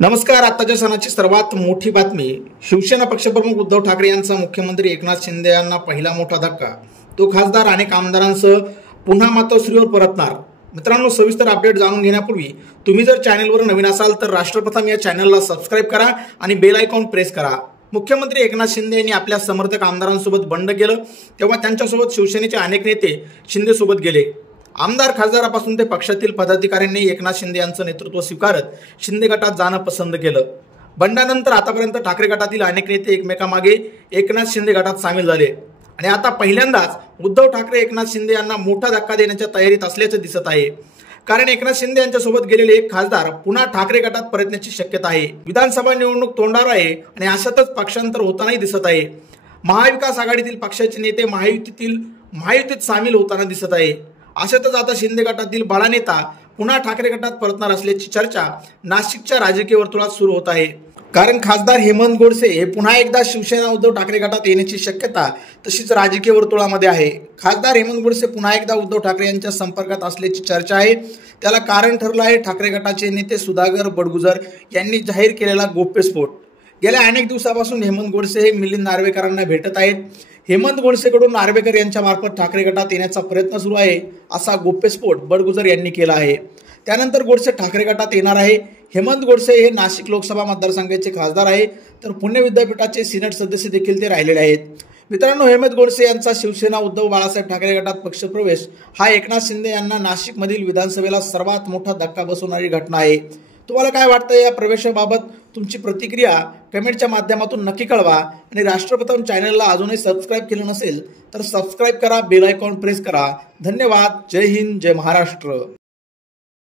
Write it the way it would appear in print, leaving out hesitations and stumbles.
नमस्कार. आताच्या सणाची सर्वात मोठी बातमी. शिवसेना पक्षप्रमुख उद्धव ठाकरे यांचा मुख्यमंत्री एकनाथ शिंदे यांना पहिला मोठा धक्का. तो खासदार अनेक आमदारांसह पुन्हा मातोश्रीवर परतणार. मित्रांनो, सविस्तर अपडेट जाणून घेण्यापूर्वी तुम्ही जर चॅनलवर नवीन असाल तर राष्ट्रप्रथम या चॅनलला सबस्क्राइब करा आणि बेल आयकॉन प्रेस करा. मुख्यमंत्री एकनाथ शिंदे यांनी आपल्या समर्थक आमदारांसोबत बंड केलं तेव्हा त्यांच्यासोबत शिवसेनेचे अनेक नेते शिंदे सोबत गेले. आमदार खासदारापासून ते पक्षातील पदाधिकाऱ्यांनी एकनाथ शिंदे यांचं नेतृत्व स्वीकारत शिंदे गटात जाणं पसंत केलं. बंडानंतर आतापर्यंत ठाकरे गटातील अनेक नेते एकमेकामागे एकनाथ शिंदे गटात सामील झाले आणि आता पहिल्यांदाच उद्धव ठाकरे एकनाथ शिंदे यांना मोठा धक्का देण्याच्या तयारीत असल्याचं दिसत आहे. कारण एकनाथ शिंदे यांच्यासोबत गेलेले एक खासदार पुन्हा ठाकरे गटात परतण्याची शक्यता आहे. विधानसभा निवडणूक तोंडावर आहे आणि अशातच पक्षांतर होतानाही दिसत आहे. महाविकास आघाडीतील पक्षाचे नेते महायुतीत सामील होताना दिसत आहे. अशातच आता शिंदे गटातील बडा नेता पुन्हा ठाकरे गटात परतणार असल्याची चर्चा नाशिकच्या राजकीय वर्तुळात सुरू होत आहे. कारण खासदार हेमंत गोडसे हे पुन्हा एकदा शिवसेना उद्धव ठाकरे गटात येण्याची शक्यता तशीच राजकीय वर्तुळामध्ये आहे. खासदार हेमंत गोडसे पुन्हा एकदा उद्धव ठाकरे यांच्या संपर्कात असल्याची चर्चा आहे. त्याला कारण ठरलं आहे ठाकरे गटाचे नेते सुधाकर बडगुजर यांनी जाहीर केलेला गोप्यस्फोट. गेल्या अनेक दिवसापासून हेमंत गोडसे हे मिलिंद नार्वेकरांना भेटत आहेत. हेमंत गोडसेकडून नार्वेकर यांच्या मार्फत ठाकरे गटात येण्याचा प्रयत्न सुरू आहे असा गोप्यस्फोट बडगुजर यांनी केला आहे. त्यानंतर गोडसे ठाकरे गटात येणार आहे. हेमंत गोडसे हे नाशिक लोकसभा मतदारसंघाचे खासदार आहे तर पुणे विद्यापीठाचे सिनेट सदस्य देखील ते राहिलेले आहेत. मित्रांनो, हेमंत गोडसे यांचा शिवसेना उद्धव बाळासाहेब ठाकरे गटात पक्षप्रवेश हा एकनाथ शिंदे यांना नाशिकमधील विधानसभेला सर्वात मोठा धक्का बसवणारी घटना आहे. तुम्हाला काय वाटतं या प्रवेशाबाबत? तुमची प्रतिक्रिया कमेंटच्या माध्यमातून नक्की कळवा आणि राष्ट्रप्रथम चॅनलला अजूनही सबस्क्राइब केलं नसेल तर सबस्क्राइब करा, बेल आयकॉन प्रेस करा. धन्यवाद. जय हिंद, जय महाराष्ट्र.